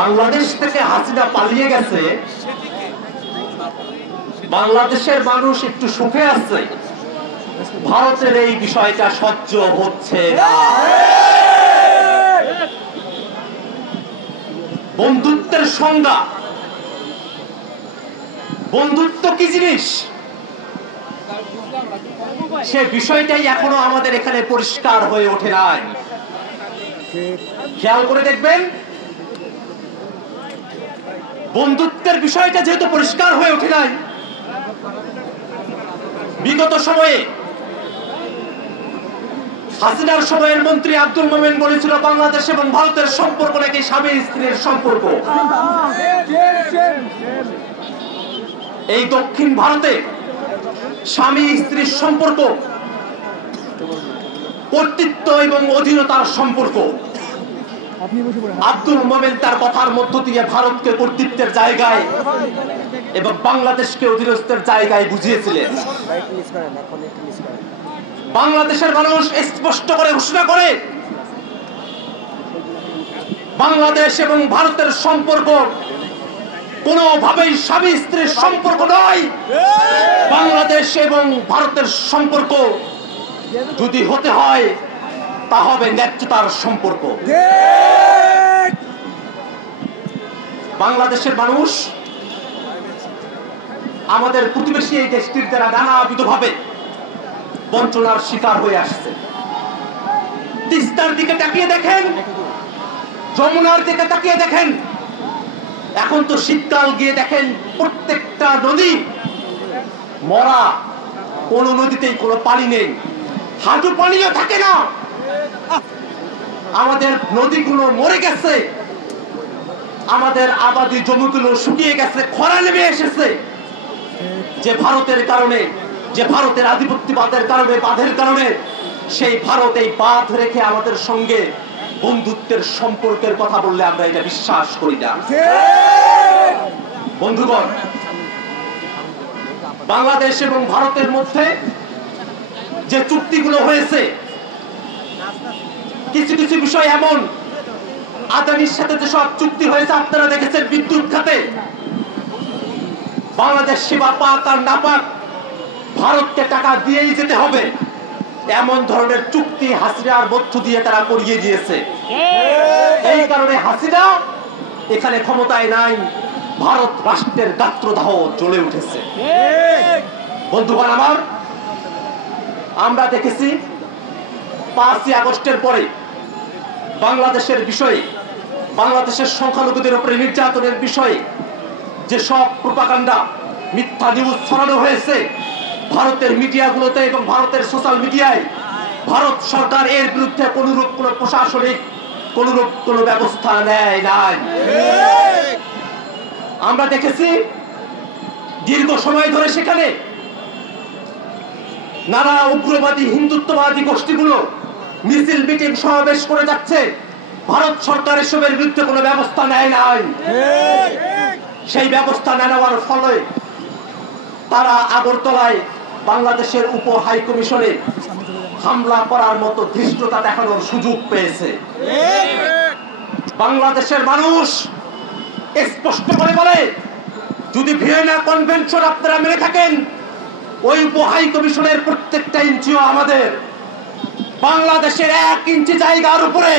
বাংলাদেশ থেকে হাসিনা পালিয়ে গেছে, বাংলাদেশের মানুষ একটু সুখে আছে, ভারতের এই বিষয়টা সহ্য হচ্ছে না। বন্ধুত্বের সংজ্ঞা, বন্ধুত্ব কি জিনিস, সে বিষয়টাই এখনো আমাদের এখানে পরিষ্কার হয়ে ওঠে নাই। খেয়াল করে দেখবেন, বন্ধুত্বের বিষয়টা যেহেতু পরিষ্কার হয়ে ওঠে নাই, বিগত সময়ে হাসিনার সময়ের মন্ত্রী আব্দুল মোমেন বলেছিল বাংলাদেশ এবং ভারতের সম্পর্ক নাকি স্বামী স্ত্রীর সম্পর্ক। এই দক্ষিণ ভারতে স্বামী স্ত্রীর সম্পর্ক কর্তৃত্ব এবং অধীনতার সম্পর্ক। আব্দুল মোমেন তার কথার মধ্য দিয়ে ভারতকে কর্তৃত্বের জায়গায় এবং বাংলাদেশকে অধীনস্থের জায়গায় বুঝিয়েছিলেন। বাংলাদেশের মানুষ স্পষ্ট করে ঘোষণা করে, বাংলাদেশ এবং ভারতের সম্পর্ক কোনোভাবেই স্বামী স্ত্রীর সম্পর্ক নয়। বাংলাদেশ এবং ভারতের সম্পর্ক যদি হতে হয় তা হবে ন্যায্যতার সম্পর্ক। বাংলাদেশের মানুষ আমাদের প্রতিবেশী এই দেশটির দ্বারা নানাবিধভাবে বঞ্চনার শিকার হয়ে আসছে। তিস্তার দিকে তাকিয়ে দেখেন, যমুনার দিকে তাকিয়ে দেখেন, এখন তো শীতকাল গিয়ে দেখেন প্রত্যেকটা নদী মরা, কোন নদীতেই কোনো পানি নেই, হাঁটু পানিও থাকে না। আমাদের নদীগুলো মরে গেছে, আমাদের আবাদি জমিগুলো শুকিয়ে গেছে, খরা নেমে এসেছে। যে ভারতের কারণে, যে ভারতের আধিপত্যবাদের কারণে, বাঁধের কারণে, সেই ভারত এই বাঁধ রেখে আমাদের সঙ্গে বন্ধুত্বের সম্পর্কের কথা বললে আমরা এটা বিশ্বাস করি না। বন্ধুগণ, বাংলাদেশ এবং ভারতের মধ্যে যে চুক্তিগুলো হয়েছে, কিছু কিছু বিষয় এমন, আদানির সাথে যেসব চুক্তি হয়েছে আপনারা দেখেছেন বিদ্যুৎ খাতে, বাংলাদেশ সেবা পাক আর না পাক ভারতকে টাকা দিয়েই যেতে হবে, এমন ধরনের চুক্তি হাসিনার মধ্য দিয়ে তারা করিয়ে দিয়েছে। এই কারণে হাসিনা এখানে ক্ষমতায় নাই, ভারত রাষ্ট্রের গাত্রদাহ জ্বলে উঠেছে। বন্ধুগণ আমার, আমরা দেখেছি 5ই আগস্টের পরে বাংলাদেশের বিষয়ে, বাংলাদেশের সংখ্যালঘুদের উপরে নির্যাতনের বিষয়ে যে সব প্রোপাগান্ডা, মিথ্যা নিউজ ছড়ানো হয়েছে ভারতের মিডিয়াগুলোতে এবং ভারতের সোশ্যাল মিডিয়ায়, ভারত সরকার এর বিরুদ্ধে কোনরূপ কোন প্রশাসনিক কোনরূপ কোন ব্যবস্থা নেয় নাই। আমরা দেখেছি দীর্ঘ সময় ধরে সেখানে নানা উগ্রবাদী হিন্দুত্ববাদী গোষ্ঠীগুলো মিছিল মিটিং সমাবেশ করে যাচ্ছে, ভারত সরকার এসবের বিরুদ্ধে কোনো ব্যবস্থা নেয় নাই। সেই ব্যবস্থা না নেওয়ার ফলে তারা আগরতলায় বাংলাদেশের উপ হাই কমিশনে হামলা করার মতো ধৃষ্টতা দেখানোর সুযোগ পেয়েছে। বাংলাদেশের মানুষ স্পষ্ট করে বলে, যদি ভিয়েনা কনভেনশন আপনারা মেনে থাকেন, ওই উপ হাই কমিশনের প্রত্যেকটা ইঞ্চিও আমাদের। বাংলাদেশের 1 ইঞ্চি জায়গার উপরে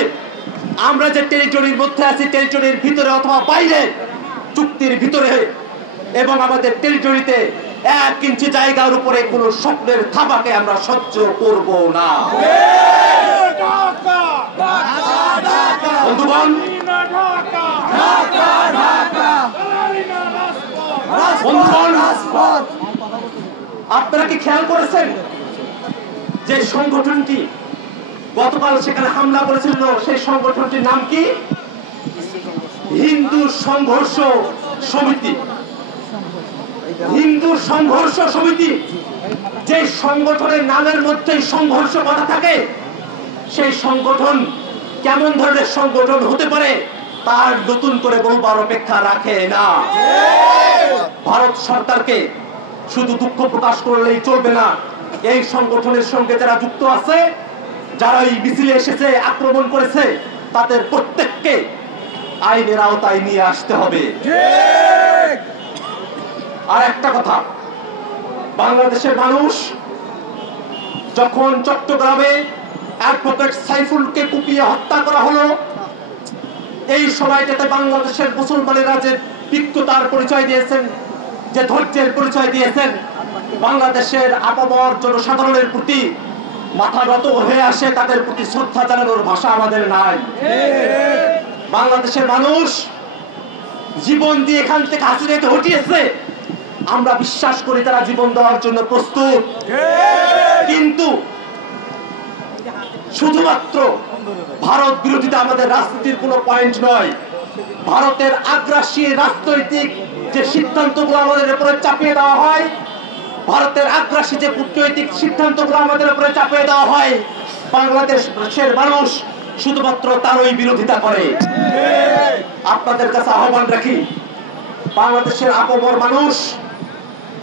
আমরা যে টেরিটরির মধ্যে আছি, টেরিটরির ভিতরে অথবা বাইরে, চুক্তির ভিতরে এবং আমাদের টেরিটরিতে 1 ইঞ্চি জায়গার উপরে কোন স্বপ্নের থাবাকে আমরা সহ্য করব না। বন্ধুগণ, আপনারা কি খেয়াল করেছেন যে সংগঠনটি গতকাল সেখানে হামলা করেছিল, সেই সংগঠনটির নাম কি? হিন্দু সংঘর্ষ সমিতি। হিন্দু সংঘর্ষ সমিতি, যে সংগঠনের নামের মধ্যে সংঘর্ষ করা থাকে, সেই সংগঠন কেমন ধরনের সংগঠন হতে পারে তার নতুন করে বলবার অপেক্ষা রাখে না। ভারত সরকারকে শুধু দুঃখ প্রকাশ করলেই চলবে না, এই সংগঠনের সঙ্গে যারা যুক্ত আছে, যারা এই মিছিলে এসেছে, আক্রমণ করেছে, তাদের প্রত্যেককে আইনের আওতায় নিয়ে আসতে হবে। আর একটা কথা, বাংলাদেশের মানুষ যখন চট্টগ্রামে অ্যাডভোকেট সাইফুলকে কুপিয়ে হত্যা করা হলো, এই সময়টাতে বাংলাদেশের মুসলমানেরা যে বিজ্ঞতার পরিচয় দিয়েছেন, যে ধৈর্যের পরিচয় দিয়েছেন, বাংলাদেশের আপামর জনসাধারণের প্রতি মাথা নত হয়ে আসে, তাদের প্রতি শ্রদ্ধা জানানোর ভাষা আমাদের নাই। বাংলাদেশের মানুষ জীবন দিয়ে এখান থেকে হাসিনাকে হটিয়েছে, আমরা বিশ্বাস করি তারা জীবন দেওয়ার জন্য প্রস্তুত। কিন্তু শুধুমাত্র ভারত বিরোধিতা আমাদের রাজনীতির কোনো পয়েন্ট নয়। ভারতের আগ্রাসী রাজনৈতিক যে সিদ্ধান্তগুলো আমাদের উপরে চাপিয়ে দেওয়া হয়, ভারতের আগ্রাসী যে কূটনৈতিক সিদ্ধান্তগুলো আমাদের উপরে চাপিয়ে দেওয়া হয়, বাংলাদেশের মানুষ শুধুমাত্র তারই বিরোধিতা করে। আপনাদের কাছে আহ্বান রাখি, বাংলাদেশের আপামর মানুষ,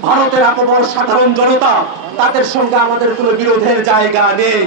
ভারতের আপামর সাধারণ জনতা, তাদের সঙ্গে আমাদের কোনো বিরোধের জায়গা নেই।